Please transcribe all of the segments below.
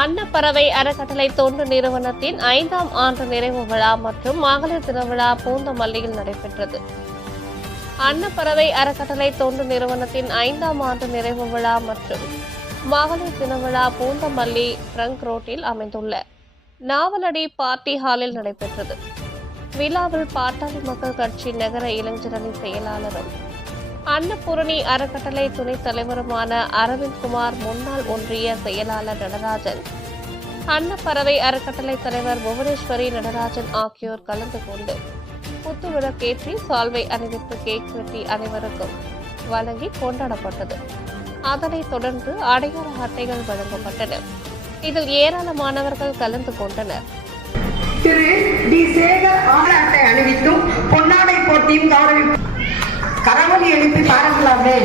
அன்னப்பறவை அறக்கட்டளை தொண்டு நிறுவனத்தின் ஐந்தாம் ஆண்டு நிறைவு விழா மற்றும் மகளிர் திருவிழா பூந்தமல்லியில் நடைபெற்றது. அன்னப்பறவை அறக்கட்டளை தொண்டு நிறுவனத்தின் ஐந்தாம் ஆண்டு நிறைவு விழா மற்றும் மகளிர் திருவிழா பூந்தமல்லி ட்ரங்க் ரோட்டில் அமைந்துள்ள நாவலடி பார்ட்டி ஹாலில் நடைபெற்றது. விழாவில் பாட்டாளி மக்கள் கட்சி நகர இளைஞரணி செயலாளரும் அன்னபூரணி அறக்கட்டளை துணைத் தலைவருமான அரவிந்த் குமார் முன்னாள் ஒன்றிய செயலாளர் நடராஜன். அன்னப்பறவை அறக்கட்டளை தலைவர் புவனேஸ்வரி நடராஜன் ஆகியோர் கலந்து கொண்டு புத்துவிளக்கேற்றி சால்வை அணிவித்து கேக் வெட்டி அனைவருக்கும் வழங்கி கொண்டாடப்பட்டது. அதனைத் தொடர்ந்து அடையாள அட்டைகள் வழங்கப்பட்டன. இதில் ஏராளமானவர்கள் கலந்து கொண்டனர். திரு. டி. சேகர் ஆடை அட்டை அணிவித்தும் பொன்னாடை போட்டியும் கௌரவிப்பு கரவொலி எழுப்பி பாருங்களாமே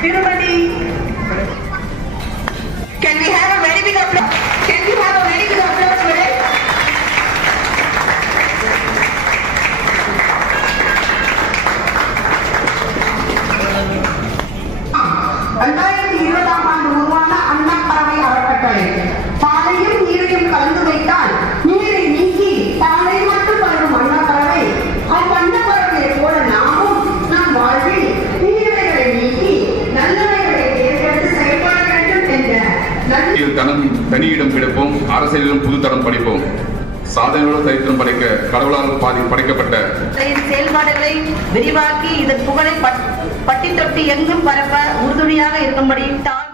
திருமதி Can we have a very big applause? ரெண்டாயிரத்தி இருபதாம் ஆண்டு உருவான அன்னப்பறவை அறக்கட்டளை. பாலையும் நீரையும் கலந்து வைத்தால் நீரை நீக்கி பாலை மட்டும் பருகும் அன்னப்பறவை அவ்வண்ணப்பறவையை போல நாமும் நம் வாழ்வில் தீமைகளை நீக்கி நல்லவைகளை தேர்ந்தெடுத்து செயல்பட வேண்டும் என்ற தனம் தனியிடம் கிடைப்போம் அரசியலிலும் புதுத்தரம் படிப்போம். சாதனையோட சரித்திரம் படைக்க கடவுளால் பாதி படைக்கப்பட்ட செயல்பாடுகளை விரிவாக்கி இதன் புகழை பட்- பட்டி தொட்டி எங்கும் பரப்ப உறுதுணையாக இருக்கும்படி தான்